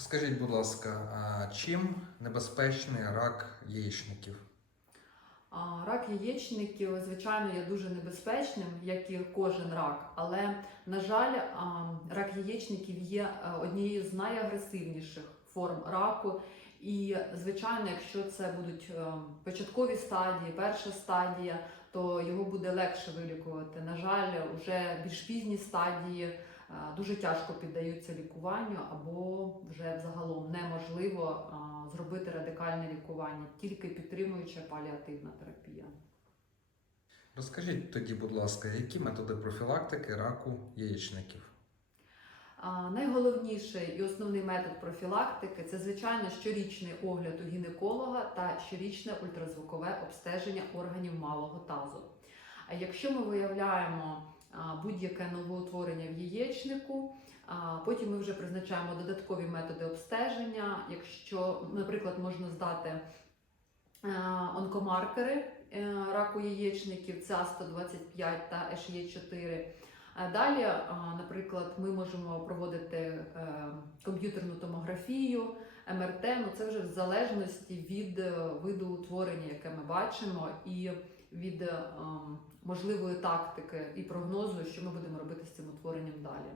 Скажіть, будь ласка, чим небезпечний рак яєчників? Рак яєчників, звичайно, є дуже небезпечним, як і кожен рак. Але, на жаль, рак яєчників є е, однією з найагресивніших форм раку. І, звичайно, якщо це будуть е, початкові стадії, перша стадія, то його буде легше вилікувати. На жаль, вже більш пізні стадії дуже тяжко піддаються лікуванню, або вже взагалом неможливо зробити радикальне лікування, тільки підтримуюча паліативна терапія. Розкажіть тоді, будь ласка, які методи профілактики раку яєчників? Найголовніший і основний метод профілактики це звичайно щорічний огляд у гінеколога та щорічне ультразвукове обстеження органів малого тазу. А якщо ми виявляємо будь-яке новоутворення в яєчнику, потім ми вже призначаємо додаткові методи обстеження. Якщо, наприклад, можна здати е, онкомаркери е, раку яєчників, ЦА 125 та HE4. А Далі, наприклад, ми можемо проводити е, комп'ютерну томографію, МРТ, ну це вже в залежності від е, виду утворення, яке ми бачимо, і від е, ем, можливої тактики і прогнозу, що ми будемо робити з цим утворенням далі.